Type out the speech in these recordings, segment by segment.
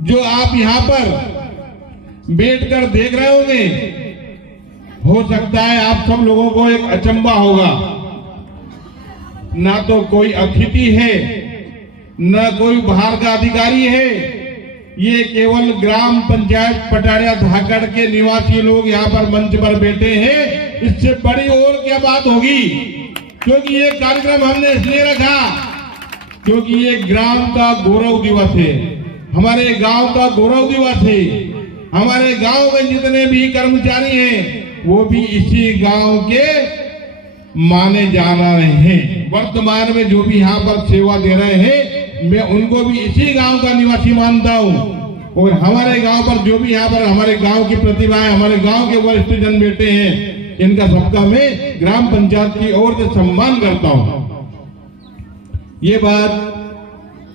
जो आप यहाँ पर बैठकर देख रहे होंगे, हो सकता है आप सब लोगों को एक अचंबा होगा। ना तो कोई अतिथि है, न कोई बाहर का अधिकारी है, ये केवल ग्राम पंचायत पटाड़िया धाकड़ के निवासी लोग यहाँ पर मंच पर बैठे हैं। इससे बड़ी और क्या बात होगी, क्योंकि ये कार्यक्रम हमने इसलिए रखा क्योंकि ये ग्राम का गौरव दिवस है, हमारे गांव का गौरव दिवस है। हमारे गांव में जितने भी कर्मचारी हैं वो भी इसी गांव के माने जाना रहे हैं। वर्तमान में जो भी यहाँ पर सेवा दे रहे हैं, मैं उनको भी इसी गांव का निवासी मानता हूँ। और हमारे गांव पर जो भी यहाँ पर हमारे गांव की प्रतिभा है, हमारे गांव के वरिष्ठ जन बैठे हैं, इनका सबका मैं ग्राम पंचायत की ओर से सम्मान करता हूँ। ये बात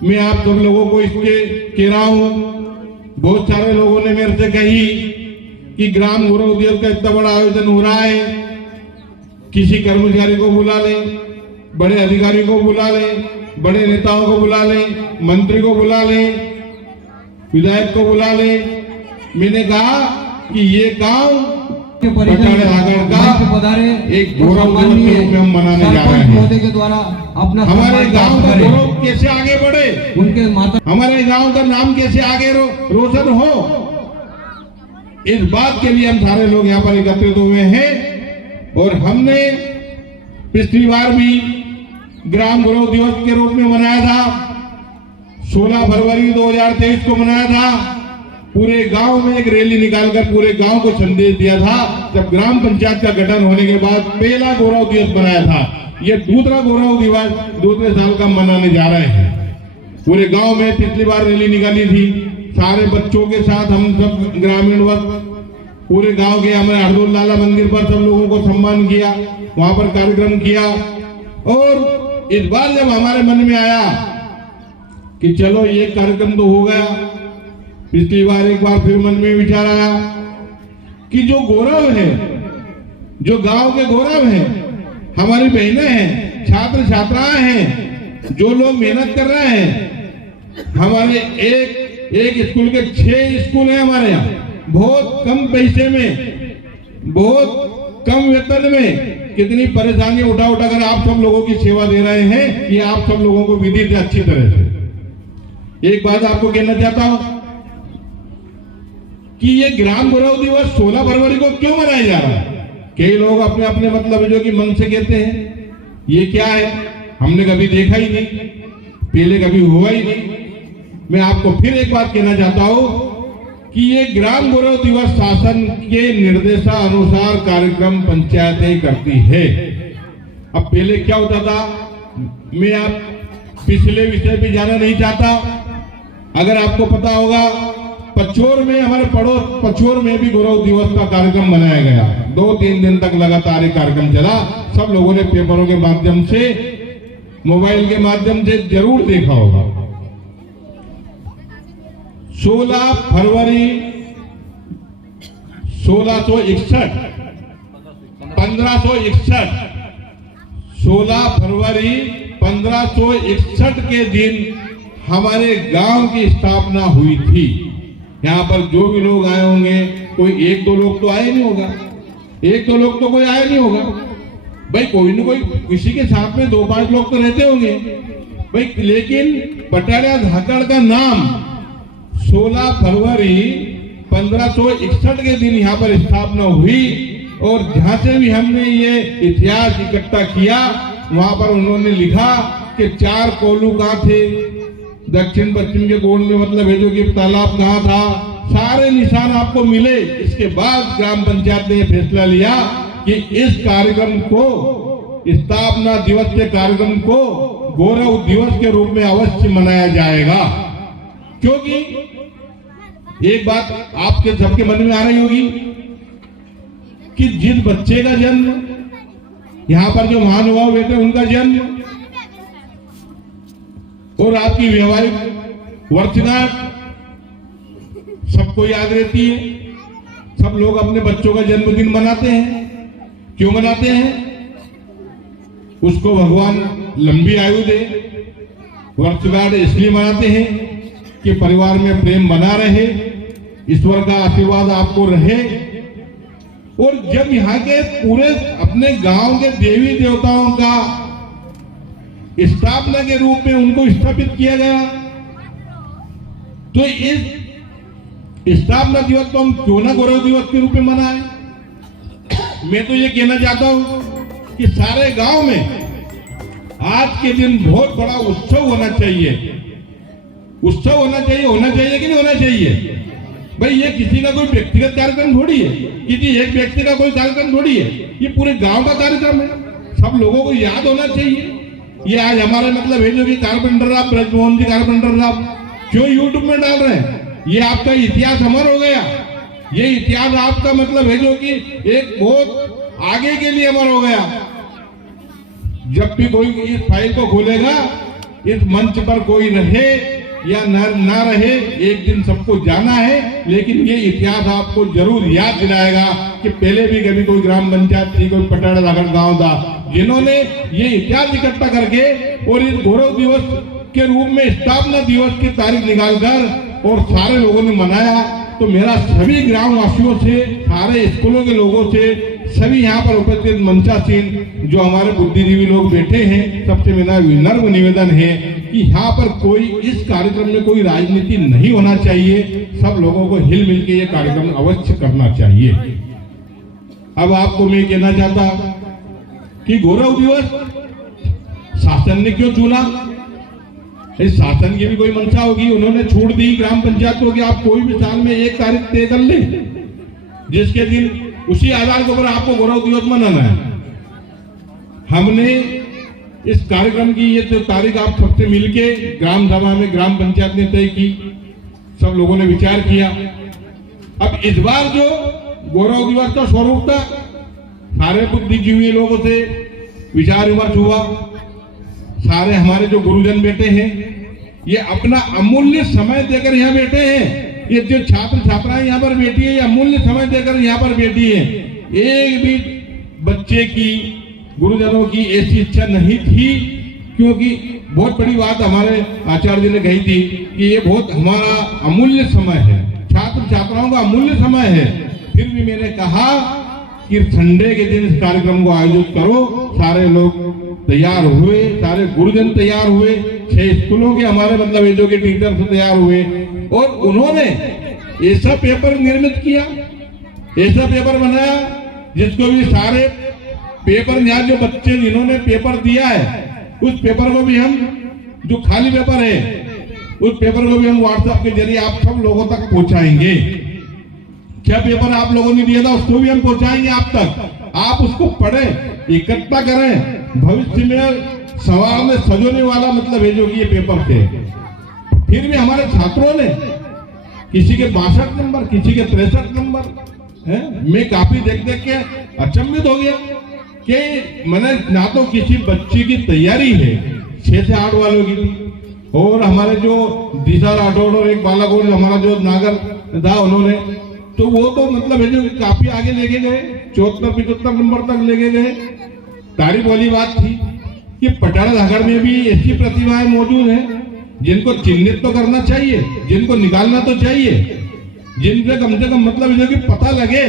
मैं आप सब लोगों को इसके कह रहा हूँ। बहुत सारे लोगों ने मेरे से कही कि ग्राम गौरव दिवस का इतना बड़ा आयोजन हो रहा है, किसी कर्मचारी को बुला लें, बड़े अधिकारी को बुला लें, बड़े नेताओं को बुला लें, मंत्री को बुला लें, विधायक को बुला लें। मैंने कहा कि ये काम पटाड़िया धाकड़ का एक गौरव दिवस के रूप में हम मनाने जा रहे हैं। के द्वारा अपना हमारे गांव का गौरव कैसे आगे बढ़े, उनके माता, हमारे गांव का नाम कैसे आगे रोशन हो, इस बात के लिए हम सारे लोग यहाँ पर एकत्रित हुए हैं। और हमने पिछली बार भी ग्राम गौरव दिवस के रूप में मनाया था, 16 फरवरी 2023 को मनाया था। पूरे गांव में एक रैली निकालकर पूरे गांव को संदेश दिया था। जब ग्राम पंचायत का गठन होने के बाद पहला गौरव दिवस मनाया था, ये दूसरा गौरव दिवस दूसरे साल का मनाने जा रहे हैं। पूरे गांव में पिछली बार रैली निकाली थी, सारे बच्चों के साथ हम सब ग्रामीण वर्ग पूरे गांव के हमारे हरदोल लाला मंदिर पर सब लोगों को सम्मान किया, वहां पर कार्यक्रम किया। और इस बार जब हमारे मन में आया कि चलो ये कार्यक्रम तो हो गया, पिछली बार एक बार फिर मन में विचार आया कि जो गौरव है, जो गांव के गौरव है, हमारी बहनें हैं, छात्र छात्राएं हैं, जो लोग मेहनत कर रहे हैं। हमारे एक स्कूल के 6 स्कूल हैं हमारे यहाँ, बहुत कम पैसे में, बहुत कम वेतन में, कितनी परेशानी उठा कर आप सब लोगों की सेवा दे रहे हैं कि आप सब लोगों को विदित अच्छी तरह से। एक बात आपको कहना चाहता हूं कि ये ग्राम गौरव दिवस 16 फरवरी को क्यों मनाया जा रहा है। कई लोग अपने अपने मतलब जो कि मन से कहते हैं ये क्या है, हमने कभी देखा ही नहीं, पहले कभी हुआ ही नहीं। मैं आपको फिर एक बात कहना चाहता हूं कि ये ग्राम गौरव दिवस शासन के निर्देशानुसार कार्यक्रम पंचायतें करती है। अब पहले क्या होता था, मैं आप पिछले विषय पे जाना नहीं चाहता। अगर आपको पता होगा, पचोर में, हमारे पड़ोस पचोर में भी गौरव दिवस का कार्यक्रम मनाया गया। 2-3 दिन तक लगातार कार्यक्रम चला। सब लोगों ने पेपरों के माध्यम से, मोबाइल के माध्यम से जरूर देखा होगा। 16 फरवरी 1661 1561 के दिन हमारे गांव की स्थापना हुई थी। यहाँ पर जो भी लोग आए होंगे, कोई 1-2 लोग तो आए नहीं होगा, 1-2 लोग तो कोई आए नहीं होगा भाई, कोई न कोई किसी के साथ में 2-5 लोग तो रहते होंगे भाई। लेकिन पटाड़िया धाकड़ का नाम 16 फरवरी 1561 के दिन यहाँ पर स्थापना हुई। और जहां से भी हमने ये इतिहास इकट्ठा किया, वहां पर उन्होंने लिखा कि 4 कोल्हू कहाँ थे, दक्षिण पश्चिम के कोण में मतलब है जो कि तालाब कहाँ था, सारे निशान आपको मिले। इसके बाद ग्राम पंचायत ने फैसला लिया कि इस कार्यक्रम को, स्थापना दिवस के कार्यक्रम को गौरव दिवस के रूप में अवश्य मनाया जाएगा। क्योंकि एक बात आपके सबके मन में आ रही होगी कि जिस बच्चे का जन्म, यहाँ पर जो महानुभाव बैठे उनका जन्म और आपकी व्यवहारिक वर्षगांठ सबको याद रहती है। सब लोग अपने बच्चों का जन्मदिन मनाते हैं। क्यों मनाते हैं? उसको भगवान लंबी आयु दे, वर्षगांठ इसलिए मनाते हैं कि परिवार में प्रेम बना रहे, ईश्वर का आशीर्वाद आपको रहे। और जब यहाँ के पूरे अपने गांव के देवी देवताओं का स्थापना के रूप में उनको स्थापित किया गया, तो इस स्थापना दिवस को हम क्यों ना गौरव दिवस के रूप में मनाएं। मैं तो ये कहना चाहता हूं कि सारे गांव में आज के दिन बहुत बड़ा उत्सव होना चाहिए। उत्सव होना चाहिए कि नहीं होना चाहिए? भाई ये किसी का कोई व्यक्तिगत कार्यक्रम थोड़ी है, किसी एक व्यक्ति का कोई कार्यक्रम थोड़ी है, ये पूरे गांव का कार्यक्रम है। सब लोगों को याद होना चाहिए। ये आज हमारे मतलब है जो कि कारपेंटर साहब, ब्रजमोहन जी कारपेंटर साहब क्यों यूट्यूब में डाल रहे हैं? ये आपका इतिहास अमर हो गया। ये इतिहास आपका मतलब है जो कि एक बहुत आगे के लिए अमर हो गया। जब भी कोई इस फाइल को खोलेगा, इस मंच पर कोई रहे या ना रहे, एक दिन सबको जाना है, लेकिन ये इतिहास आपको जरूर याद दिलाएगा कि पहले भी कभी कोई ग्राम पंचायत थी, कोई पटाड़ा लागड़ गांव था, जिन्होंने ये इतिहास इकट्ठा करके और इस गौरव दिवस के रूप में स्थापना दिवस की तारीख निकालकर और सारे लोगों ने मनाया। तो मेरा सभी ग्राम वासियों से, सारे स्कूलों के लोगों से, सभी यहाँ पर उपस्थित मंचासीन जो हमारे बुद्धिजीवी लोग बैठे हैं, सबसे मेरा विनम्र निवेदन है कि यहाँ पर कोई इस कार्यक्रम में कोई राजनीति नहीं होना चाहिए। सब लोगों को हिल मिल के ये कार्यक्रम अवश्य करना चाहिए। अब आपको मैं कहना चाहता कि गौरव दिवस शासन ने क्यों चुना? इस शासन की भी कोई मंशा होगी, उन्होंने छूट दी ग्राम पंचायत को कि आप कोई भी साल में एक तारीख तय कर ले, जिसके दिन उसी आधार के ऊपर आपको गौरव दिवस मनाना है। हमने इस कार्यक्रम की ये तो तारीख आप सबसे मिलके ग्राम सभा में ग्राम पंचायत ने तय की, सब लोगों ने विचार किया। अब इस बार जो गौरव दिवस का स्वरूप था, सारे बुद्धिजीवी लोगों से विचार विमर्श हुआ। सारे हमारे जो गुरुजन बैठे हैं, ये अपना अमूल्य समय देकर यहाँ बैठे हैं। ये जो छात्र छात्राएं यहाँ पर बैठी है, ये अमूल्य समय देकर यहाँ पर बैठी है। एक भी बच्चे की, गुरुजनों की ऐसी इच्छा नहीं थी, क्योंकि बहुत बड़ी बात हमारे आचार्य जी ने कही थी कि ये बहुत हमारा अमूल्य समय है, छात्र छात्राओं का अमूल्य समय है। फिर भी मैंने कहा कि संडे के दिन इस कार्यक्रम को आयोजित करो। सारे लोग तैयार हुए, सारे गुरुजन तैयार हुए, 6 स्कूलों के हमारे मतलब जो के टीचर से तैयार हुए और उन्होंने ऐसा पेपर निर्मित किया, ऐसा पेपर बनाया जिसको भी सारे पेपर यहाँ जो बच्चे जिन्होंने पेपर दिया है, उस पेपर को भी हम, जो खाली पेपर है, उस पेपर को भी हम व्हाट्सएप के जरिए आप सब लोगों तक पहुंचाएंगे। क्या पेपर आप लोगों ने दिया था उसको भी हम पहुंचाएंगे आप तक। आप उसको पढ़ें, इकट्ठा करें। भविष्य में संवारने सजोने वाला मतलब है जो कि ये पेपर थे। फिर भी हमारे छात्रों ने किसी के 62 नंबर, किसी के 63 नंबर है। मैं काफी देख के अचंभित हो गया कि मैंने ना तो किसी बच्ची की तैयारी है 6 से 8 वालों की, और हमारे जो दिशा राठौड़ और एक बालक और हमारा जो नागर था, उन्होंने तो वो तो मतलब है जो काफी आगे लेके गए, 74-75 नंबर तक लेके गए। तारीफ वाली बात थी कि पटाड़ा धागड़ में भी ऐसी प्रतिभाएं मौजूद हैं जिनको चिन्हित तो करना चाहिए, जिनको निकालना तो चाहिए, जिनसे कम से कम मतलब है कि पता लगे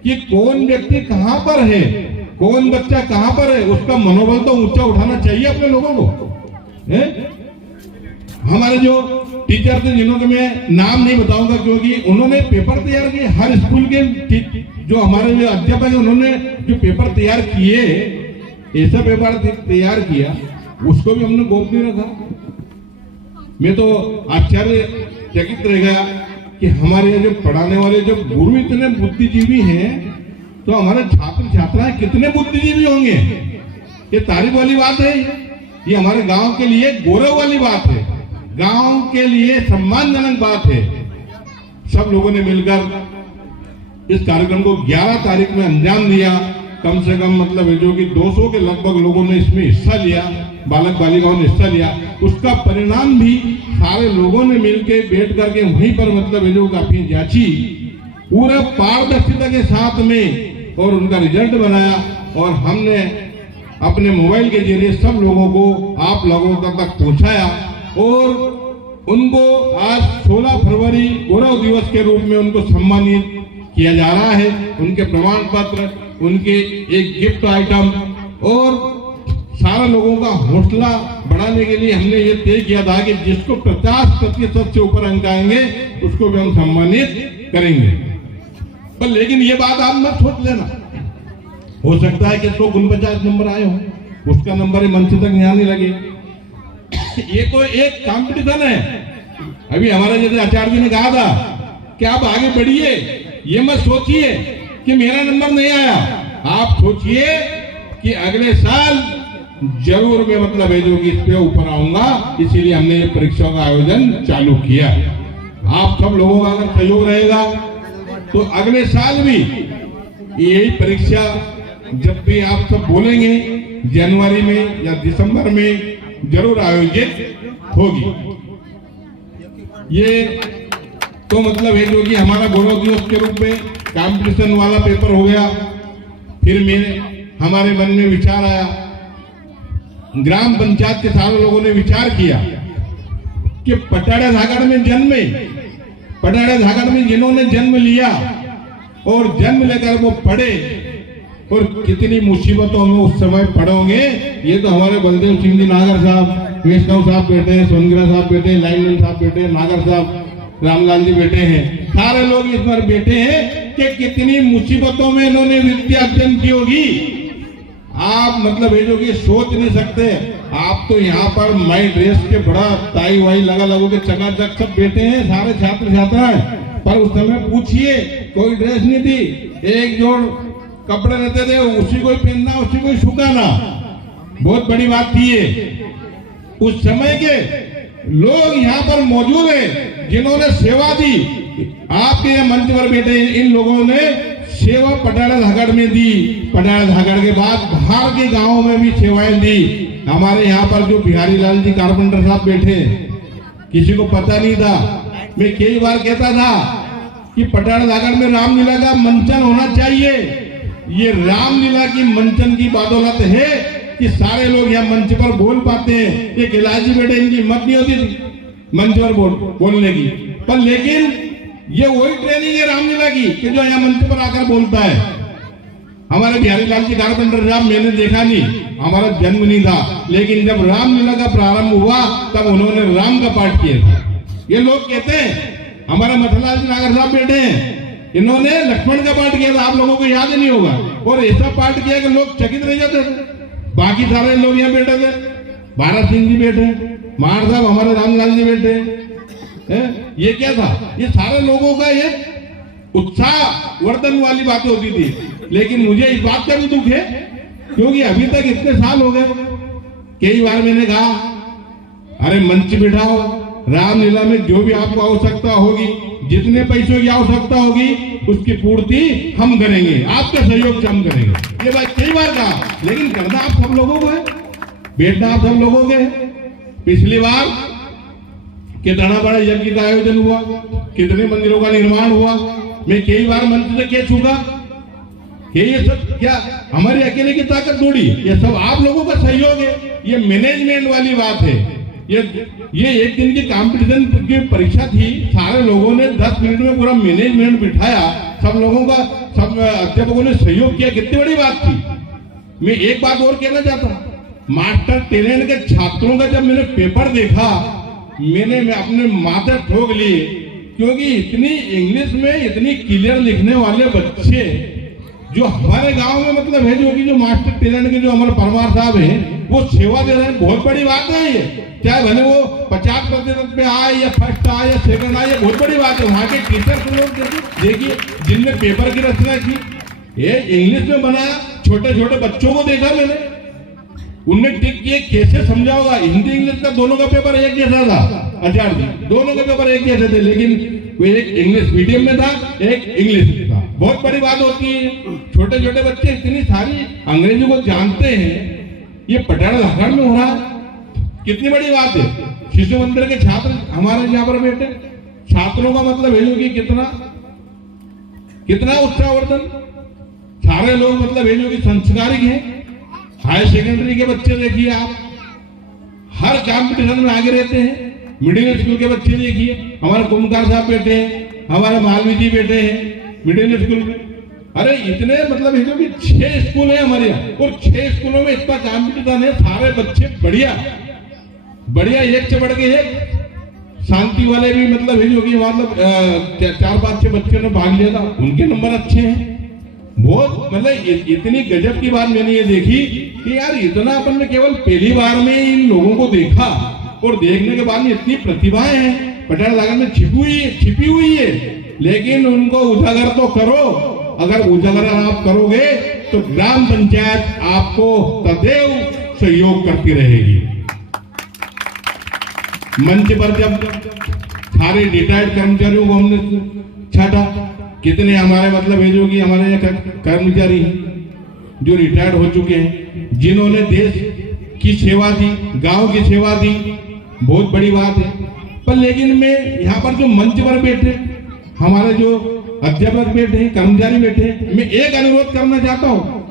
कि कौन व्यक्ति कहाँ पर है, कौन बच्चा कहाँ पर है। उसका मनोबल तो ऊंचा उठाना चाहिए अपने लोगों को है? हमारे जो टीचर थे, जिन्हों के मैं नाम नहीं बताऊंगा क्योंकि उन्होंने पेपर तैयार किए, हर स्कूल के जो हमारे जो अध्यापक है उन्होंने जो पेपर तैयार किए, ऐसा पेपर तैयार किया, उसको भी हमने गोपनीय रखा। मैं तो आश्चर्यचकित रह गया कि हमारे यहाँ जो पढ़ाने वाले जो गुरु इतने बुद्धिजीवी हैं, तो हमारे छात्र छात्राएं कितने बुद्धिजीवी होंगे। ये तारीफ वाली बात है, ये हमारे गांव के लिए गौरव वाली बात है, गांव के लिए सम्मानजनक बात है। सब लोगों ने मिलकर इस कार्यक्रम को 11 तारीख में अंजाम दिया। कम से कम मतलब है जो कि 200 के लगभग लोगों ने इसमें हिस्सा लिया, बालक बालिकाओं ने हिस्सा लिया। उसका परिणाम भी सारे लोगों ने मिलकर बैठ करके वहीं पर मतलब है जो काफी जांची, पूरा पारदर्शिता के साथ में, और उनका रिजल्ट बनाया। और हमने अपने मोबाइल के जरिए सब लोगों को, आप लोगों तक पहुंचाया। और उनको आज 16 फरवरी गौरव दिवस के रूप में उनको सम्मानित किया जा रहा है। उनके प्रमाण पत्र, उनके एक गिफ्ट आइटम और सारा लोगों का हौसला बढ़ाने के लिए हमने ये तय किया था कि जिसको 50% से ऊपर अंक आएंगे उसको भी हम सम्मानित करेंगे। पर लेकिन ये बात आप मत सोच लेना, हो सकता है कि 149 नंबर आए हो, उसका नंबर मंच तक नहीं आने लगे। ये तो एक कंपटीशन है। अभी हमारे जैसे आचार्य जी ने कहा था कि आप आगे बढ़िए, ये मत सोचिए कि मेरा नंबर नहीं आया, आप सोचिए कि अगले साल जरूर मैं मतलब है जो कि इस पे ऊपर आऊंगा। इसीलिए हमने ये परीक्षा का आयोजन चालू किया। आप सब लोगों का अगर सहयोग रहेगा तो अगले साल भी यही परीक्षा जब भी आप सब बोलेंगे जनवरी में या दिसंबर में जरूर आयोजित होगी। ये तो मतलब है जो कि हमारा गौरव दिवस के रूप में कंपटीशन वाला पेपर हो गया। फिर हमारे मन में विचार आया, ग्राम पंचायत के सारे लोगों ने विचार किया कि पटाड़ा झागड़ में जन्मे, पटाड़ा झागड़ में जिन्होंने जन्म लिया और जन्म लेकर वो पढ़े और कितनी मुसीबतों में उस समय पढ़ोगे। ये तो हमारे बलदेव सिंह जी नागर साहब, वैष्णव साहब बैठे हैं, सोनगिरा साहब बैठे हैं, लाइनमैन साहब बैठे हैं, नागर साहब, रामलाल जी बैठे हैं, सारे लोग इस बार बैठे हैं कि कितनी मुसीबतों में इन्होंने विद्या अर्जन की होगी। आप मतलब ये जो कि सोच नहीं सकते। आप तो यहाँ पर माई ड्रेस के बड़ा टाई वाई लगा लगो के चकाचक सब बैठे हैं सारे छात्र छात्राएं, पर उस समय पूछिए कोई ड्रेस नहीं थी, एक जोड़ कपड़े रहते थे, उसी को ही पहनना, उसी को ही सुखाना, बहुत बड़ी बात थी ये। उस समय के लोग यहाँ पर मौजूद हैं जिन्होंने सेवा दी। आपके यहाँ मंच पर बैठे इन लोगों ने सेवा पटाड़ा झागड़ में दी। पटाड़ा झागड़ के बाद बाहर के गांवों में भी सेवाएं दी। हमारे यहाँ पर जो बिहारी लाल जी कारपेंटर साहब बैठे, किसी को पता नहीं था। मैं कई बार कहता था कि पटाड़ा झागड़ में रामलीला का मंचन होना चाहिए। ये रामलीला की मंचन की बदौलत है कि सारे लोग यहाँ मंच पर बोल पाते हैं। ये कैलाशी बेटे इनकी हिम्मत नहीं होती थी मंच पर बोलने की, पर लेकिन ये वही ट्रेनिंग है रामलीला की कि जो यहाँ मंच पर आकर बोलता है। हमारे बिहारी लाल जी कारपेंटर साहब मैंने देखा नहीं, हमारा जन्म नहीं था, लेकिन जब रामलीला का प्रारंभ हुआ तब उन्होंने राम का पाठ किया था। ये लोग कहते हैं, हमारे मथुरलाल जी नागर साहब बैठे हैं, इन्होंने लक्ष्मण का पाठ किया था, आप लोगों को याद नहीं होगा, और ऐसा पाठ किया कि लोग चकित रह जाते थे। बाकी सारे लोग यहाँ बैठे थे, भारत सिंह जी बैठे, मार साहब हमारे रामलाल जी बैठे है। ये क्या था? ये सारे लोगों का ये उत्साह वर्धन वाली बातें होती थी। लेकिन मुझे इस बात का भी दुख है क्योंकि अभी तक इतने साल हो गए, कई बार मैंने कहा अरे मंच बिठाओ, रामलीला में जो भी आपको आवश्यकता होगी, जितने पैसों की आवश्यकता होगी उसकी पूर्ति हम करेंगे, आपके सहयोग से हम करेंगे। ये बात कई बार कहा, लेकिन करना आप सब लोगों को है, बैठना आप सब लोगों के है। पिछली बार कितना बड़ा यज्ञ का आयोजन हुआ, कितने मंदिरों का निर्माण हुआ, मैं कई बार मंच से कह चुका कि ये सब क्या हमारी अकेले की ताकत थोड़ी, ये सब आप लोगों का सहयोग है। ये मैनेजमेंट वाली बात है। ये एक दिन की कंपटीशन की परीक्षा थी, सारे लोगों ने 10 मिनट में पूरा मैनेजमेंट बिठाया, सब लोगों का, सब अध्यापकों ने सहयोग किया, कितनी बड़ी बात थी। मैं एक बात और कहना चाहता हूँ, मास्टर टैलेंट के छात्रों का जब मैंने पेपर देखा, मैंने अपने माथे ठोक लिए, क्योंकि इतनी इंग्लिश में इतनी क्लियर लिखने वाले बच्चे जो हमारे गांव में मतलब है, जो मास्टर टैलेंट के जो हमारे परमार साहब हैं वो सेवा दे रहे हैं, बहुत बड़ी बात है ये। चाहे भले वो 50% पे आए या फर्स्ट आए या सेकंड आए, ये बहुत बड़ी बात है। वहाँ के टीचर लोग देखिए जिनने पेपर की रचना की, ये इंग्लिश में बनाया, छोटे छोटे बच्चों को देखा मैंने, उनने टिक किए, कैसे समझा होगा। हिंदी इंग्लिश का दोनों का पेपर एक जैसा था, आचार्य जी दोनों के पेपर एक जैसे थे, लेकिन वो एक इंग्लिश मीडियम में था, एक इंग्लिश में था। बहुत बड़ी बात होती है, छोटे छोटे बच्चे इतनी सारी अंग्रेजी को जानते हैं, ये पटाड़ा झागड़ में हो रहा है, कितनी बड़ी बात है। शिशु मंदिर के छात्र हमारे यहाँ पर बैठे, छात्रों का मतलब है कि कितना उत्साहवर्धन, सारे लोग मतलब है कि संस्कारिक है। हायर सेकेंडरी के बच्चे देखिए आप, हर कंपटीशन में आगे रहते हैं। मिडिल स्कूल के बच्चे देखिए, हमारे कुमकार साहब बैठे हैं, हमारे मालवी जी बैठे हैं मिडिल स्कूल में। अरे इतने मतलब है कि 6 स्कूल है हमारे यहाँ, और 6 स्कूलों में इतना कॉम्पिटिशन है, सारे बच्चे बढ़िया बढ़िया, एक से बढ़ के एक। शांति वाले भी मतलब है जो कि मतलब 4-5-6 बच्चों ने भाग लिया था, उनके नंबर अच्छे हैं। बहुत मतलब इतनी गजब की बात मैंने ये देखी कि यार इतना अपन ने केवल पहली बार में इन लोगों को देखा, और देखने के बाद में इतनी प्रतिभाएं हैं पटियाला सागर में छिपी हुई है, लेकिन उनको उजागर तो करो। अगर उजागर आप करोगे तो ग्राम पंचायत आपको सदैव सहयोग करती रहेगी। मंच पर जब सारे रिटायर्ड कर्मचारियों को हमने छाटा, कितने हमारे मतलब है जो कि हमारे यहाँ कर्मचारी हैं जो रिटायर्ड हो चुके हैं, जिन्होंने देश की सेवा दी, गांव की सेवा दी, बहुत बड़ी बात है। पर लेकिन मैं यहाँ पर जो मंच पर बैठे हमारे जो अध्यापक बैठे हैं, कर्मचारी बैठे हैं, मैं एक अनुरोध करना चाहता हूँ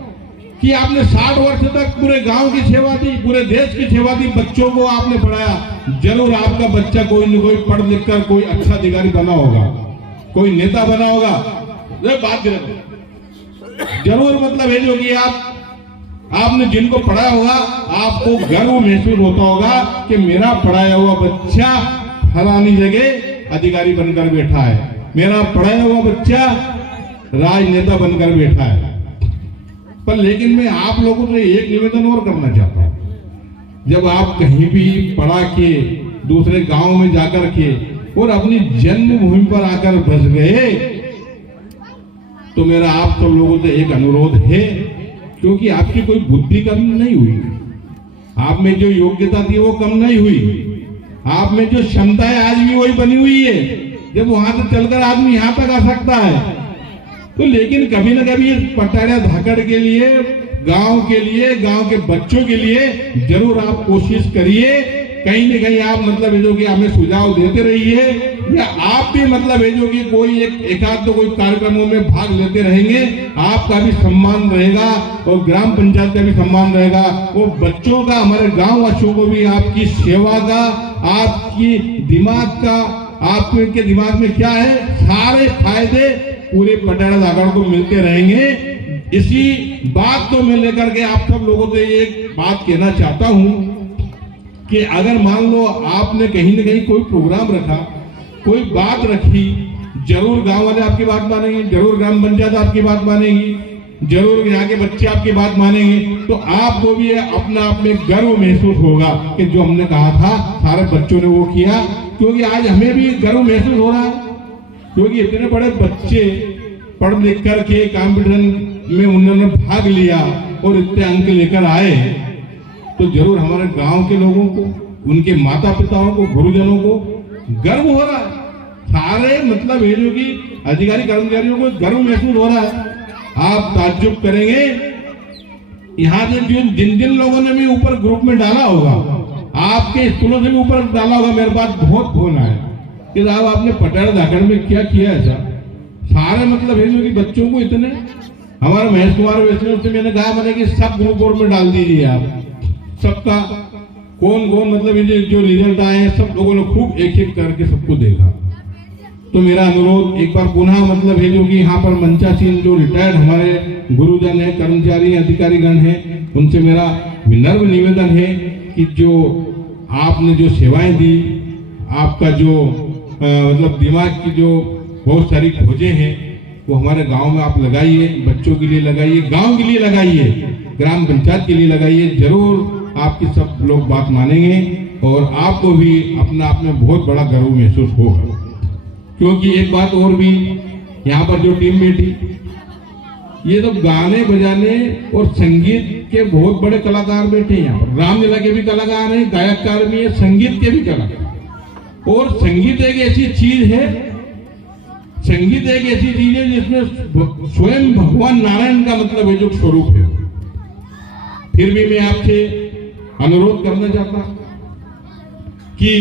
कि आपने 60 वर्ष तक पूरे गांव की सेवा दी, पूरे देश की सेवा दी, बच्चों को आपने पढ़ाया, जरूर आपका बच्चा कोई न कोई पढ़ लिख कर कोई अच्छा अधिकारी बना होगा, कोई नेता बना होगा। बात जरूर मतलब है जो कि आपने जिनको पढ़ाया होगा आपको गर्व महसूस होता होगा कि मेरा पढ़ाया हुआ बच्चा फलानी जगह अधिकारी बनकर बैठा है, मेरा पढ़ाया हुआ बच्चा राजनेता बनकर बैठा है। पर लेकिन मैं आप लोगों से एक निवेदन और करना चाहता हूं, जब आप कहीं भी पढ़ा के दूसरे गांव में जाकर के और अपनी जन्मभूमि पर आकर बस गए, तो मेरा आप सब लोगों से एक अनुरोध है, क्योंकि आपकी कोई बुद्धि कम नहीं हुई, आप में जो योग्यता थी वो कम नहीं हुई, आप में जो क्षमता है आज भी वही बनी हुई है। जब वहां से चलकर आदमी यहाँ तक आ सकता है, तो लेकिन कभी न कभी इस पटियाला धाकड़ के लिए, गांव के लिए, गांव के बच्चों के लिए जरूर आप कोशिश करिए। कहीं न कहीं आप मतलब है जो कि हमें सुझाव देते रहिए, या आप भी मतलब है जो कि कोई एक आध तो कोई कार्यक्रमों में भाग लेते रहेंगे, आपका भी सम्मान रहेगा और ग्राम पंचायत का भी सम्मान रहेगा, वो बच्चों का, हमारे गांव वासियों को भी आपकी सेवा का, आपकी दिमाग का, आपके दिमाग में क्या है, सारे फायदे पूरे पटियाला धाकड़ को मिलते रहेंगे। इसी बात को मैं लेकर के आप सब लोगों से एक बात कहना चाहता हूं कि अगर मान लो आपने कहीं न कहीं कोई प्रोग्राम रखा, कोई बात रखी, जरूर गांव वाले आपकी बात मानेंगे, जरूर ग्राम पंचायत आपकी बात मानेगी, जरूर यहाँ के बच्चे आपकी बात मानेंगे, तो आपको भी अपना आप में गर्व महसूस होगा कि जो हमने कहा था सारे बच्चों ने वो किया। क्योंकि आज हमें भी गर्व महसूस हो रहा है, क्योंकि इतने बड़े बच्चे पढ़ लिख करके कॉम्पिटिशन में उन्होंने भाग लिया और इतने अंक लेकर आए, तो जरूर हमारे गांव के लोगों को, उनके माता पिताओं को, गुरुजनों को गर्व हो रहा है। सारे मतलब ये जो कि अधिकारी कर्मचारियों को गर्व महसूस हो रहा है। आप ताज्जुब करेंगे, यहाँ से जिन जिन लोगों ने भी ऊपर ग्रुप में डाला होगा, आपके स्कूलों से भी ऊपर डाला होगा, मेरे पास बहुत फोन आए कि साहब आपने पटियाला धाकड़ में क्या किया ऐसा। सारे मतलब है जो कि बच्चों को इतने, हमारे महेश कुमार वैष्णव से मैंने कहा मैंने कि सब ग्रुप में डाल दीजिए आप, सबका कौन कौन मतलब जो रिजल्ट आए हैं सब लोगों ने खूब एक एक करके सबको देखा। तो मेरा अनुरोध एक बार पुनः मतलब है जो कि यहाँ पर मंचासीन जो रिटायर्ड हमारे गुरुजन है, कर्मचारी अधिकारीगण हैं, उनसे मेरा विनम्र निवेदन है कि जो आपने जो सेवाएं दी, आपका जो मतलब दिमाग की जो बहुत सारी खोजें हैं वो हमारे गांव में आप लगाइए, बच्चों के लिए लगाइए, गांव के लिए लगाइए, ग्राम पंचायत के लिए लगाइए। जरूर आपकी सब लोग बात मानेंगे और आपको भी अपना आप में बहुत बड़ा गर्व महसूस होगा। क्योंकि एक बात और भी, यहाँ पर जो टीम बैठी, ये तो गाने बजाने और संगीत के बहुत बड़े कलाकार बैठे हैं। यहाँ पर रामलीला के भी कलाकार हैं, गायककार भी है, संगीत के भी कलाकार। और संगीत एक ऐसी चीज है, संगीत एक ऐसी चीज है जिसमें स्वयं भगवान नारायण का मतलब है जो स्वरूप है। फिर भी मैं आपसे अनुरोध करना चाहता कि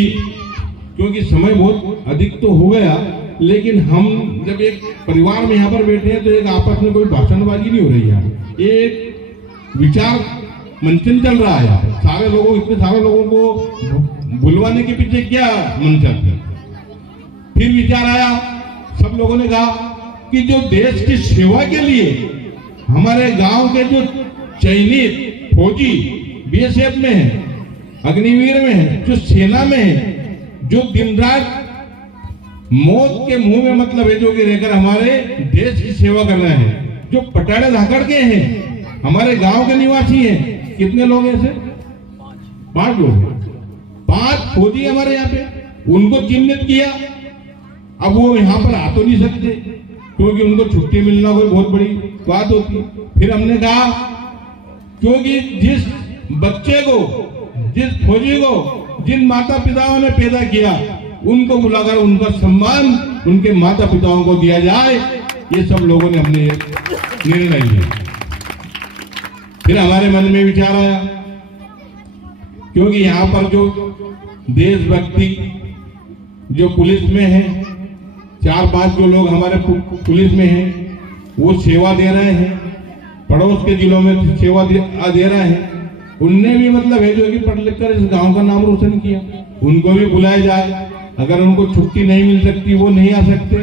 क्योंकि समय बहुत अधिक तो हो गया, लेकिन हम जब एक परिवार में यहाँ पर बैठे हैं तो एक आपस में कोई भाषणबाजी नहीं हो रही है, एक विचार मंचन चल रहा है। सारे लोगों, इतने सारे लोगों को बुलवाने के पीछे क्या मंचन है? फिर विचार आया, सब लोगों ने कहा कि जो देश की सेवा के लिए हमारे गांव के जो चयनित फौजी बीएसएफ में है, अग्निवीर में है, जो सेना में है, जो दिन रात मौत के मुंह में मतलब है जो कि रहकर हमारे देश की सेवा कर रहे हैं, जो पटाड़े धाकड़ के हैं, हमारे गांव के निवासी हैं। कितने लोग हैं? ऐसे 5 लोग, 5 फौजी हमारे यहाँ पे, उनको चिन्हित किया। अब वो यहाँ पर आ तो नहीं सकते क्योंकि उनको छुट्टी मिलना कोई बहुत बड़ी बात होती। फिर हमने कहा क्योंकि जिस बच्चे को, जिस फौजी को जिन माता पिताओं ने पैदा किया, उनको बुलाकर उनका सम्मान उनके माता पिताओं को दिया जाए। ये सब लोगों ने हमने निर्णय लिया। फिर हमारे मन में विचार आया, क्योंकि यहाँ पर जो देशभक्ति जो पुलिस में है, 4-5 जो लोग हमारे पुलिस में हैं, वो सेवा दे रहे हैं, पड़ोस के जिलों में सेवा दे रहे हैं। उनने भी मतलब है जो कि पढ़ लिख कर इस गांव का नाम रोशन किया, उनको भी बुलाया जाए। अगर उनको छुट्टी नहीं मिल सकती, वो नहीं आ सकते,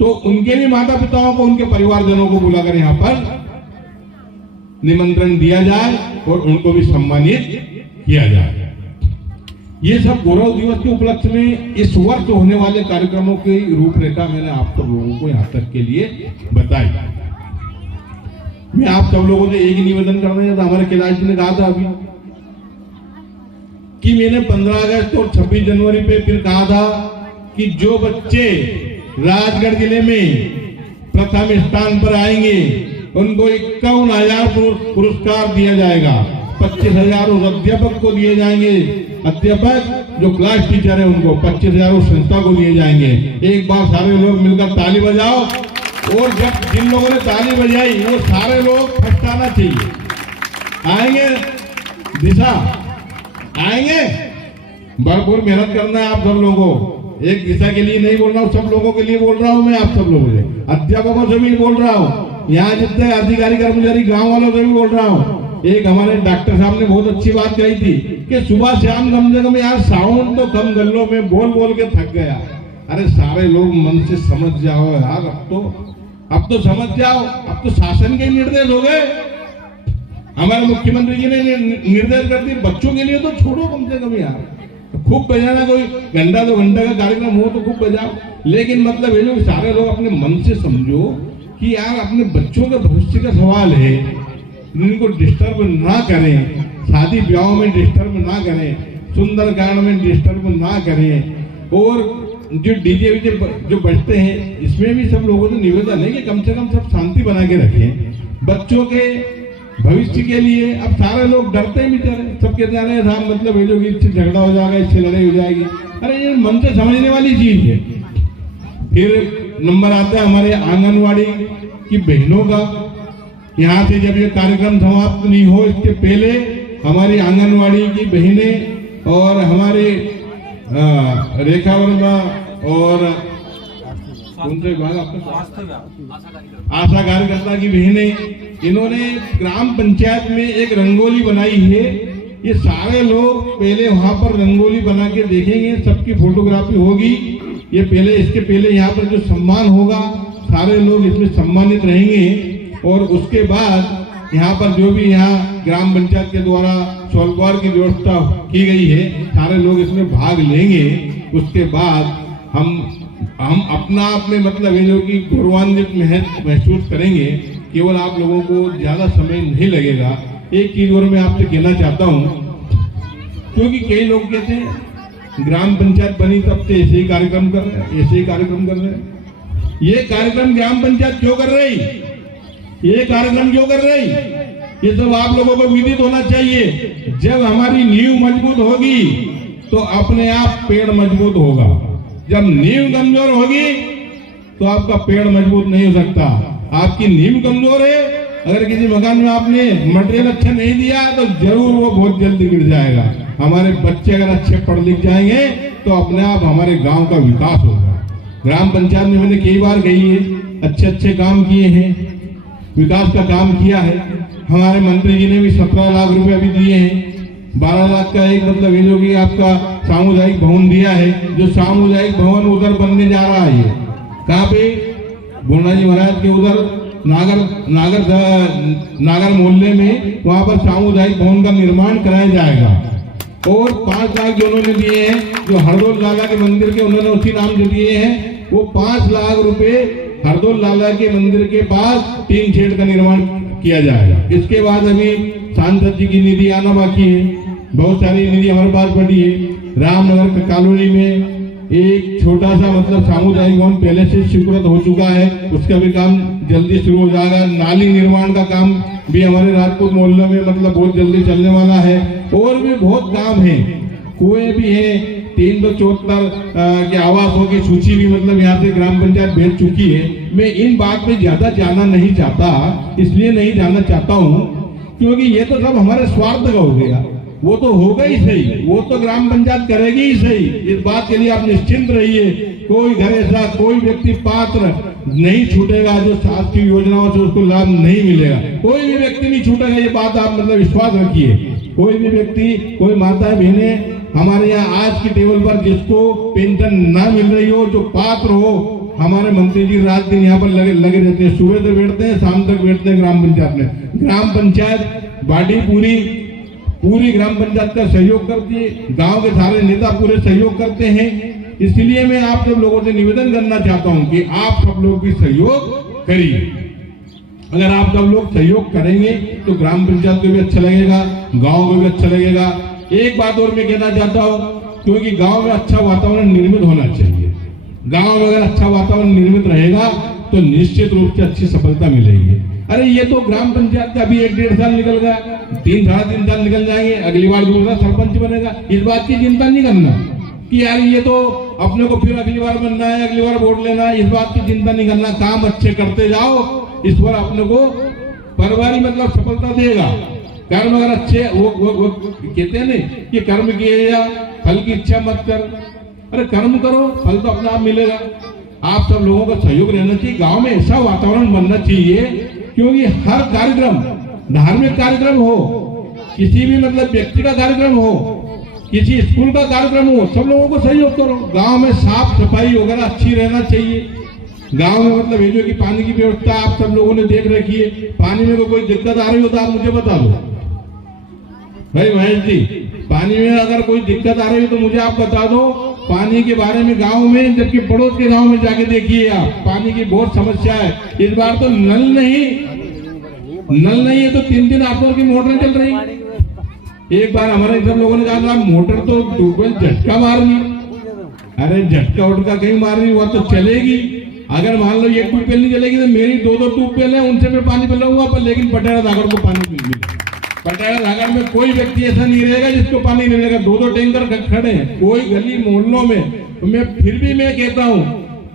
तो उनके भी माता पिताओं को, उनके परिवारजनों को बुलाकर यहाँ पर निमंत्रण दिया जाए और उनको भी सम्मानित किया जाए। ये सब गौरव दिवस के उपलक्ष्य में इस वर्ष होने वाले कार्यक्रमों की रूपरेखा मैंने आप सब लोगों को यहाँ तक के लिए बताई। मैं आप सब लोगों से एक ही निवेदन कर रहा था, हमारे कैलाश जी ने कहा था अभी कि मैंने 15 अगस्त और 26 जनवरी पे फिर कहा था कि जो बच्चे राजगढ़ जिले में प्रथम स्थान पर आएंगे उनको 51,000 पुरस्कार दिया जाएगा। 25,000 उस अध्यापक को दिए जाएंगे, अध्यापक जो क्लास टीचर है उनको 25,000 उस संस्था को दिए जाएंगे। एक बार सारे लोग मिलकर ताली बजाओ, और जब जिन लोगों ने ताली बजाई वो सारे लोग फर्स्ट आना चाहिए। आएंगे दिशा, आएंगे, भरपूर मेहनत करना है आप सब लोगों को। एक दिशा के लिए नहीं बोल रहा हूँ, सब लोगों के लिए बोल रहा हूँ मैं, आप सब लोगों से, अध्यापकों से भी बोल रहा हूँ, यहाँ जितने अधिकारी कर्मचारी गांव वालों से भी बोल रहा हूँ। एक हमारे डॉक्टर साहब ने बहुत अच्छी बात कही थी कि सुबह शाम कम से कम यार साउंड तो कम गल्लों में बोल बोल के थक गया। अरे सारे लोग मन से समझ जाओ यार, अब तो समझ जाओ। अब तो शासन के निर्देश हो गए, हमारे मुख्यमंत्री जी ने निर्देश कर दिए। बच्चों के लिए तो छोड़ो कम से कम यार, खूब बजाना, कोई घंटा 2 घंटा का कार्यक्रम हो तो खूब बजाओ, लेकिन मतलब ये लोग सारे लोग अपने मन से समझो कि यार अपने बच्चों के भविष्य का सवाल है, इनको डिस्टर्ब ना करें, शादी ब्याह में डिस्टर्ब ना करें, सुंदरकांड में डिस्टर्ब ना करें, और जो डीजे वीजे जो बजते हैं इसमें भी सब लोगों से निवेदन है कि कम से कम सब शांति बना के रखें बच्चों के भविष्य के लिए। अब सारे लोग डरते हैं बेचारे, सब कहते हैं साहब मतलब है जो कि इससे झगड़ा हो जाएगा, इससे लड़ाई हो जाएगी। अरे ये मन से समझने वाली चीज है। फिर नंबर आता है हमारे आंगनवाड़ी की बहनों का। यहाँ से जब ये कार्यक्रम समाप्त नहीं हो इसके पहले हमारी आंगनवाड़ी की बहनें और हमारे रेखा वर्मा और उनसे आशा कार्यकर्ता की बहनें, इन्होंने ग्राम पंचायत में एक रंगोली बनाई है। ये सारे लोग पहले वहां पर रंगोली बना के देखेंगे, सबकी फोटोग्राफी होगी। ये पहले, इसके पहले यहाँ पर जो सम्मान होगा सारे लोग इसमें सम्मानित रहेंगे, और उसके बाद यहाँ पर जो भी यहाँ ग्राम पंचायत के द्वारा स्वल्पवार की व्यवस्था की गई है सारे लोग इसमें भाग लेंगे। उसके बाद हम अपना आप में मतलब है जो कि गौरवान्वित महसूस करेंगे। केवल आप लोगों को ज्यादा समय नहीं लगेगा। एक चीज और मैं आपसे कहना चाहता हूँ, क्योंकि कई लोग कहते हैं ग्राम पंचायत बनी तब से ऐसे ही कार्यक्रम कर रहे हैं, ऐसे ही कार्यक्रम कर रहे हैं। ये कार्यक्रम ग्राम पंचायत क्यों कर रही, ये कार्यक्रम क्यों कर रही, ये सब आप लोगों को विदित होना चाहिए। जब हमारी नींव मजबूत होगी तो अपने आप पेड़ मजबूत होगा। जब नींव कमजोर होगी तो आपका पेड़ मजबूत नहीं हो सकता। आपकी नींव कमजोर है, अगर किसी मकान में आपने मटेरियल अच्छा नहीं दिया तो जरूर वो बहुत जल्दी गिर जाएगा। हमारे बच्चे अगर अच्छे पढ़ लिख जाएंगे तो अपने आप हमारे गांव का विकास होगा। ग्राम पंचायत में मैंने कई बार कही है, अच्छे अच्छे काम किए हैं, विकास का काम किया है, हमारे मंत्री जी ने भी 17 लाख रुपए अभी दिए हैं। 12 लाख का एक मतलब ये जो कि आपका सामुदायिक भवन दिया है, जो सामुदायिक भवन उधर बनने जा रहा है। कहाँ पे? बोना जी महाराज के उधर नागर मोहल्ले में, वहां पर सामुदायिक भवन का निर्माण कराया जाएगा। और 5 लाख जो उन्होंने दिए हैं, जो हरदोल लाला के मंदिर के उन्होंने उसी नाम जो दिए हैं, वो 5 लाख रुपए हरदोल लाला के मंदिर के पास टीन शेड का निर्माण किया जाएगा। इसके बाद अभी सांसद जी की निधि आना बाकी है, बहुत सारी निधि हमारे पास पड़ी है। रामनगर कॉलोनी में एक छोटा सा मतलब सामुदायिक भवन पहले से स्वीकृत हो चुका है, उसका भी काम जल्दी शुरू हो जाएगा। नाली निर्माण का काम भी हमारे राजपूत मोहल्ले में मतलब बहुत जल्दी चलने वाला है। और भी बहुत काम है, कुएं भी है। 374 के आवासों की सूची भी मतलब यहाँ से ग्राम पंचायत भेज चुकी है। मैं इन बात पे ज्यादा जाना नहीं चाहता, इसलिए नहीं जाना चाहता हूँ क्योंकि ये तो सब हमारे स्वार्थ का हो गया। वो तो होगा ही सही, वो तो ग्राम पंचायत करेगी ही सही, इस बात के लिए आप निश्चिंत रहिए। कोई घर ऐसा कोई व्यक्ति पात्र नहीं छूटेगा जो शासकीय योजनाओं से उसको लाभ नहीं मिलेगा। कोई भी व्यक्ति नहीं छूटेगा, ये बात आप मतलब विश्वास रखिए। कोई भी व्यक्ति, कोई माताएं बहनें हमारे यहाँ आज की टेबल पर जिसको पेंशन ना मिल रही हो, जो पात्र हो, हमारे मंत्री जी रात दिन यहाँ पर लगे रहते हैं। सुबह से बैठते हैं, शाम तक बैठते हैं ग्राम पंचायत में। ग्राम पंचायत बाडी पूरी ग्राम पंचायत का सहयोग करती है, गांव के सारे नेता पूरे सहयोग करते हैं। इसलिए मैं आप सब लोगों से निवेदन करना चाहता हूं कि आप सब लोग भी सहयोग करिए। अगर आप सब लोग सहयोग करेंगे तो ग्राम पंचायत को भी अच्छा लगेगा, गांव को भी अच्छा लगेगा। एक बात और मैं कहना चाहता हूं, क्योंकि गांव में अच्छा वातावरण निर्मित होना चाहिए। गांव में अगर अच्छा वातावरण निर्मित रहेगा तो निश्चित रूप से अच्छी सफलता मिलेगी। अरे ये तो ग्राम पंचायत का भी 1-1.5 साल निकल गया, 3-3.5 साल निकल जाएंगे, अगली बार दूसरा सरपंच बनेगा। इस बात की चिंता नहीं करना कि यार ये तो अपने को फिर अगली बार बनना है, अगली बार वोट लेना है, इस बात की चिंता नहीं करना। काम अच्छे करते जाओ, इस बार अपने को परवारी मतलब सफलता देगा। कर्म अगर अच्छे वो कहते हैं ना कि कर्म किए या फल की इच्छा मत कर। अरे कर्म करो, फल तो अपने आप मिलेगा। आप सब लोगों का सहयोग रहना चाहिए। गांव में ऐसा वातावरण बनना चाहिए क्योंकि हर कार्यक्रम, धार्मिक कार्यक्रम हो, किसी भी मतलब व्यक्ति का कार्यक्रम हो, किसी स्कूल का कार्यक्रम हो, सब लोगों को सहयोग करो। गांव में साफ सफाई वगैरह अच्छी रहना चाहिए। गांव में मतलब ये जो कि पानी की व्यवस्था आप सब लोगों ने देख रखी है। पानी में कोई दिक्कत आ रही हो तो आप मुझे बता दो भाई महेश जी, पानी में अगर कोई दिक्कत आ रही है तो मुझे आप बता दो। पानी के बारे में गांव में, जबकि पड़ोस के गांव में जाके देखिए आप, पानी की बहुत समस्या है। इस बार तो नल नहीं है तो 3 आठों की मोटर चल रही। एक बार हमारे सब लोगों ने कहा मोटर तो ट्यूबवेल झटका मारनी। अरे झटका उटका कहीं मारनी, वह तो चलेगी। अगर मान लो ये ट्यूबवेल नहीं चलेगी तो मेरी 2 ट्यूबवेल है, उनसे मैं पानी पिलाऊंगा, पर लेकिन पटेरा धागर को पानी नहीं मिलेगा। पटेरा धागर में कोई व्यक्ति ऐसा नहीं रहेगा जिसको पानी नहीं मिलेगा। 2 टैंकर खड़े हैं कोई गली मोहल्लों में। तो मैं फिर भी मैं कहता हूँ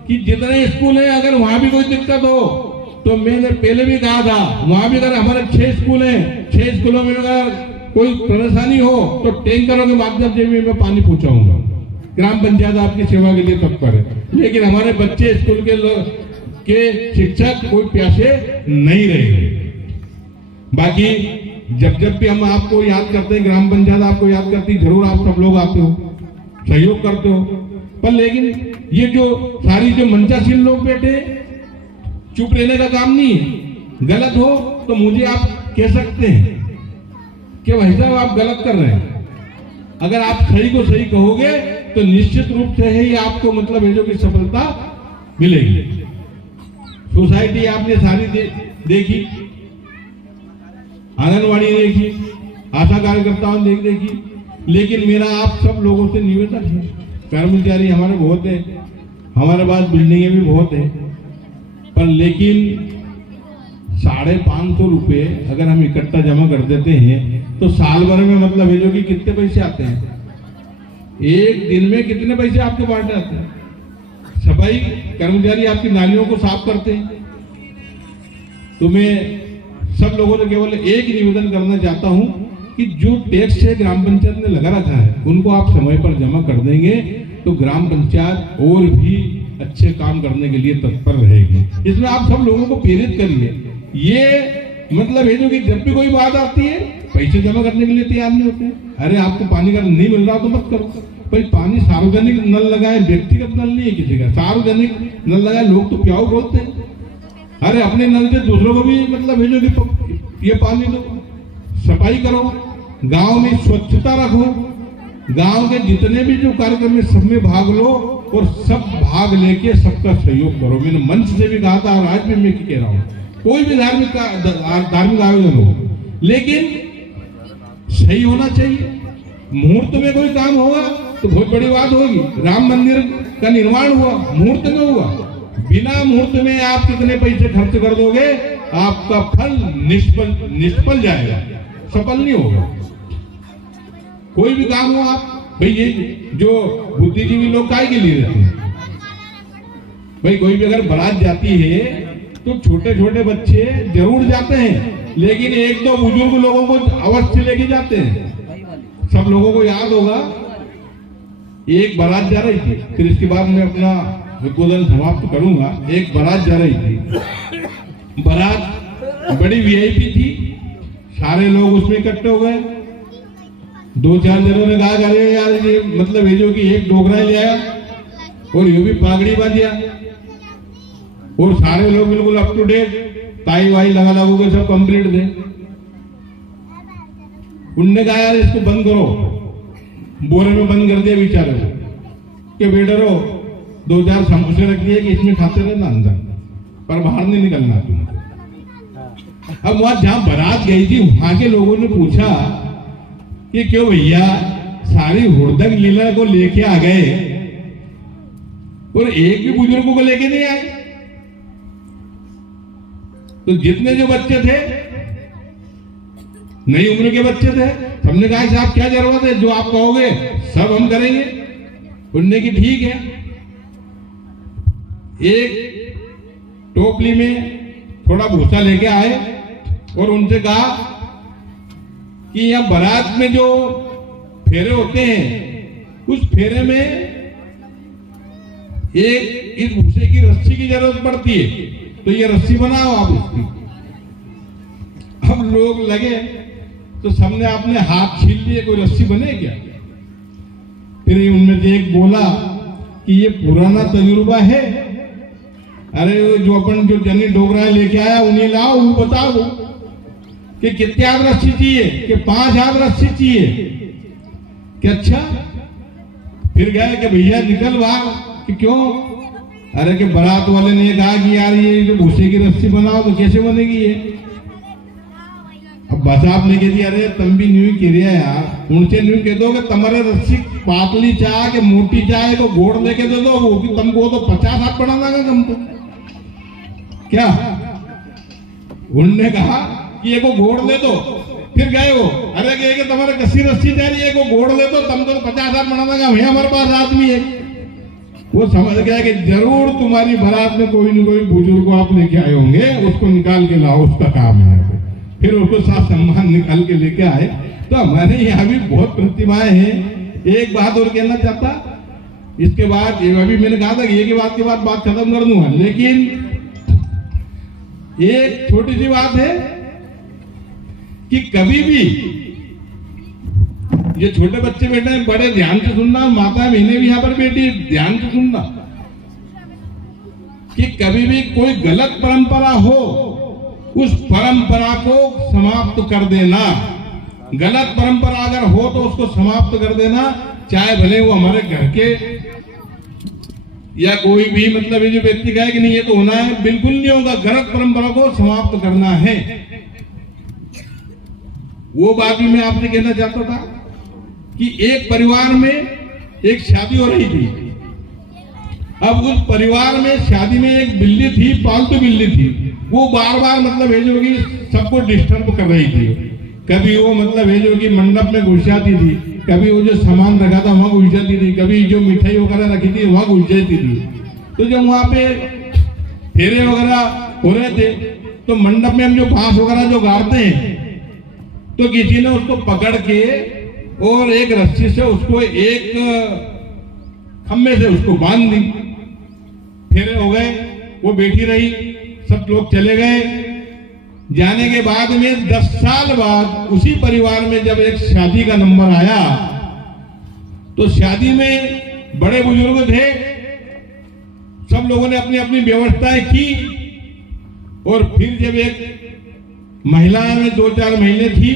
कि जितने स्कूल है, अगर वहां भी कोई दिक्कत हो तो मैंने पहले भी कहा था, वहां भी अगर हमारे 6 स्कूल हैं, 6 स्कूलों में अगर कोई परेशानी हो तो टैंकरों के माध्यम से मैं पानी पहुंचाऊंगा। ग्राम पंचायत आपकी सेवा के लिए तत्पर है। लेकिन हमारे बच्चे, स्कूल के शिक्षक कोई प्यासे नहीं रहेंगे। बाकी जब भी हम आपको याद करते हैं, ग्राम पंचायत आपको याद करती, जरूर आप सब लोग आते हो, सहयोग करते हो। पर लेकिन ये जो सारी जो मंचासीन लोग बैठे, चुप रहने का काम नहीं है। गलत हो तो मुझे आप कह सकते हैं कि भाई साहब आप गलत कर रहे हैं। अगर आप सही को सही कहोगे तो निश्चित रूप से ही आपको मतलब है जो की सफलता मिलेगी। सोसाइटी आपने सारी देखी, आंगनवाड़ी देखी, आशा कार्यकर्ताओं देखी। लेकिन मेरा आप सब लोगों से निवेदन है, कर्मचारी हमारे बहुत है, हमारे पास बिल्डिंगें भी बहुत है, पर लेकिन 550 रुपए अगर हम इकट्ठा जमा कर देते हैं तो साल भर में मतलब है जो कि कितने पैसे आते हैं? एक दिन में कितने पैसे आपके पास आते हैं? सफाई कर्मचारी आपकी नालियों को साफ करते हैं। तो मैं सब लोगों से केवल एक ही निवेदन करना चाहता हूं कि जो टैक्स है ग्राम पंचायत ने लगा रखा है उनको आप समय पर जमा कर देंगे तो ग्राम पंचायत और भी अच्छे काम करने के लिए तत्पर रहेगी। इसमें आप सब लोगों को प्रेरित करिए। ये मतलब ये जो कि जब भी कोई बात आती है पैसे जमा करने के लिए तैयार नहीं होते। अरे आपको पानी का नहीं मिल रहा तो मत करो भाई। पानी सार्वजनिक नल लगाए, व्यक्तिगत नल नहीं है किसी का, सार्वजनिक नल लगाए। लोग तो प्याऊ बोलते हैं। अरे अपने नल से दूसरों को भी मतलब भेजो कि ये पानी दो। सफाई करो, गांव में स्वच्छता रखो, गांव के जितने भी जो कार्यक्रम है सब में भाग लो और सब भाग लेके सबका सहयोग करो। मैंने मंच से भी कहा था और आज भी मैं कह रहा हूँ, कोई भी धार्मिक आयोजन हो लेकिन सही होना चाहिए। मुहूर्त में कोई काम होगा तो बहुत बड़ी बात होगी। राम मंदिर का निर्माण हुआ, मुहूर्त में हुआ। बिना मुहूर्त में आप कितने पैसे खर्च कर दोगे, आपका फल निष्फल जाएगा, सफल नहीं होगा। कोई भी काम हो आप भाई, ये जो बुद्धिजीवी लोग काय के लिए रहते हैं भाई। कोई भी अगर बारात जाती है तो छोटे छोटे बच्चे जरूर जाते हैं, लेकिन एक दो बुजुर्ग लोगों को अवश्य लेके जाते हैं। सब लोगों को याद होगा, एक बारात जा रही थी, फिर इसके बाद मैं अपना उद्बोधन समाप्त करूंगा। एक बारात जा रही थी, बारात बड़ी वीआईपी थी, सारे लोग उसमें इकट्ठे हो गए। दो चार जनों ने कहा अरे यार ये मतलब ये जो कि एक डोगरा ले आया और ये भी पागड़ी बांधिया और सारे लोग बिल्कुल अप टू डेट, टाई वाई लगा लागू के सब कंप्लीट थे। उनने कहा यार इसको बंद करो, बोरे में बंद कर दिया बेचारे को कि वेटरो 2-4 समोसे रख दिए कि इसमें खाते रहना अंदर, पर बाहर नहीं निकलना तुम। अब वहां जहां बारात गई थी वहां के लोगों ने पूछा कि क्यों भैया सारी हुड़दंग लीला को लेके आ गए और एक भी बुजुर्गों को लेके नहीं आए। तो जितने जो बच्चे थे, नई उम्र के बच्चे थे, हमने कहा साहब क्या जरूरत है, जो आप कहोगे सब हम करेंगे। उनने की ठीक है। एक टोपली में थोड़ा भूसा लेके आए और उनसे कहा कि यह बारात में जो फेरे होते हैं उस फेरे में एक इस भूसे की रस्सी की जरूरत पड़ती है, तो ये रस्सी बनाओ आप इसकी। अब लोग लगे तो सबने अपने हाथ छीन लिए, कोई रस्सी बने क्या? फिर उनमें से एक बोला कि ये पुराना तजुर्बा है, अरे जो अपन जो जनी डोगरा लेके आया उन्हें लाओ, वो बताओ कि कितने हाथ रस्सी चाहिए, कि 5 हाथ रस्सी चाहिए कि अच्छा। फिर गए कि भैया निकल बाहर, कि क्यों? अरे कि बारात वाले ने कहा कि यार ये जो भूसे की रस्सी बनाओ, तो कैसे बनेगी ये? अब बस आपने कह दिया अरे तुम भी न्यू कह रहा यार, उनसे न्यू कह दो कि तुम्हारे रस्सी पातली चाह के मोटी चाहे तो घोड़ लेके दे दो, वो कि तुमको तो 50 हाथ बढ़ा देगा तुमको क्या? उन्होंने कहा कि एक घोड़ ले दो। फिर गए वो, अरे कि तुम्हारे कस्सी रस्सी जा रही है, एक घोड़ ले दो, तुम तो 50 हाथ बढ़ा देगा। भैया हमारे पास आदमी है। वो समझ गया कि जरूर तुम्हारी बारात में कोई न कोई बुजुर्ग को आप लेके आए होंगे, उसको निकाल के लाओ, उसका काम है। फिर उसको साथ सम्मान निकाल के लेके आए। तो हमारे यहाँ भी बहुत प्रतिमाएं हैं। एक बात और कहना चाहता, इसके बाद अभी मैंने कहा था कि ये के बाद बात खत्म कर दूंगा, लेकिन एक छोटी सी बात है कि कभी भी ये छोटे बच्चे बैठे हैं, बड़े ध्यान से सुनना, माता बहने भी यहाँ पर बैठी ध्यान से सुनना, कि कभी भी कोई गलत परंपरा हो उस परंपरा को समाप्त कर देना। गलत परंपरा अगर हो तो उसको समाप्त कर देना, चाहे भले वो हमारे घर के या कोई भी मतलब ये जो व्यक्ति कहे कि नहीं ये तो होना है, बिल्कुल नहीं होगा। गलत परंपरा को समाप्त करना है। वो बात भी मैं आपसे कहना चाहता था कि एक परिवार में एक शादी हो रही थी। अब उस परिवार में शादी में एक बिल्ली थी, पालतू बिल्ली थी। वो बार बार मतलब है जो कि सबको डिस्टर्ब कर रही थी। कभी वो मतलब है जो कि मंडप में घुस जाती थी, कभी वो जो सामान रखा था वहां घुस जाती थी, कभी जो मिठाई वगैरह रखी थी वहां घुस जाती थी। तो जब वहां पे फेरे वगैरह हो रहे थे तो मंडप में हम जो बांस वगैरह जो गाड़ते हैं, तो किसी ने उसको पकड़ के और एक रस्सी से उसको एक खम्भे से उसको बांध दी। फेरे हो गए, वो बैठी रही, सब लोग चले गए। जाने के बाद में 10 साल बाद उसी परिवार में जब एक शादी का नंबर आया, तो शादी में बड़े बुजुर्ग थे, सब लोगों ने अपनी अपनी व्यवस्थाएं की। और फिर जब एक महिला में 2-4 महीने थी,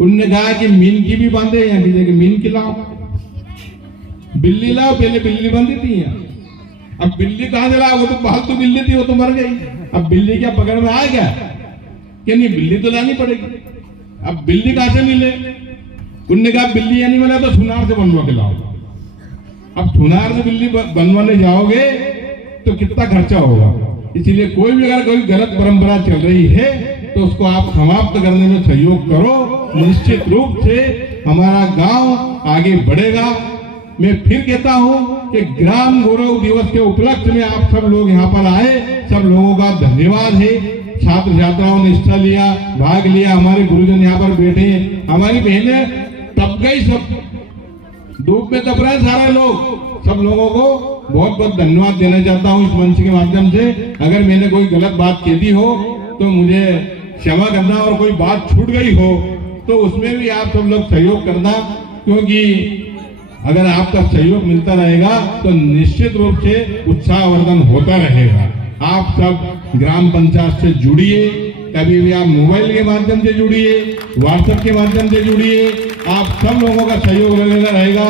उनने कहा कि मीन की भी बांधे, या किसी के मीन खिलाओ, बिल्ली लाओ। पहले बिल्ली बांधी थी यहाँ, अब बिल्ली कहां से लाओ? वो तो पालतू बिल्ली थी, वो तो मर गई। अब बिल्ली क्या पकड़ में आ गया कि नहीं, बिल्ली तो लानी पड़ेगी। अब बिल्ली कहां से मिले? उनने कहा बिल्ली नहीं मिला तो सुनार से बनवा के लाओ। अब सुनार से बिल्ली बनवाने जाओगे तो कितना खर्चा होगा। इसलिए कोई भी अगर कोई गलत परंपरा चल रही है तो उसको आप समाप्त करने में सहयोग करो। निश्चित रूप से हमारा गांव आगे बढ़ेगा। मैं फिर कहता हूं कि ग्राम गौरव दिवस के उपलक्ष्य में आप सब लोग यहाँ पर आए, सब लोगों का धन्यवाद है। छात्र छात्राओं ने हिस्सा लिया, भाग लिया, हमारे गुरुजन यहाँ पर बैठे हैं, हमारी बहनें तप गई, सब धूप में तप रहे सारे लोग। सब लोगों को बहुत बहुत धन्यवाद देना चाहता हूँ इस मंच के माध्यम से। अगर मैंने कोई गलत बात कह दी हो तो मुझे क्षमा करना, और कोई बात छूट गई हो तो उसमें भी आप सब लोग सहयोग करना, क्योंकि अगर आपका सहयोग मिलता रहेगा तो निश्चित रूप से उत्साहवर्धन होता रहेगा। आप सब ग्राम पंचायत से जुड़िए, कभी भी आप मोबाइल के माध्यम से जुड़िए, व्हाट्सएप के माध्यम से जुड़िए, आप सब लोगों का सहयोग लगेगा रहेगा।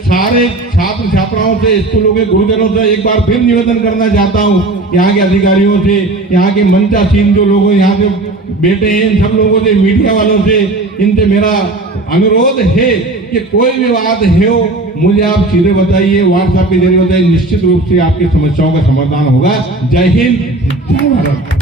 सारे छात्र छात्राओं से, स्कूलों के गुरुजनों से एक बार फिर निवेदन करना चाहता हूँ, यहाँ के अधिकारियों से, यहाँ के मंचासीन जो लोग यहाँ से बैठे हैं, इन सब लोगों से, मीडिया वालों से, इनसे मेरा अनुरोध है कि कोई भी बात है मुझे आप सीधे बताइए, व्हाट्सएप के जरिए बताइए। निश्चित रूप से आपकी समस्याओं का समाधान होगा। जय हिंद, जय भारत।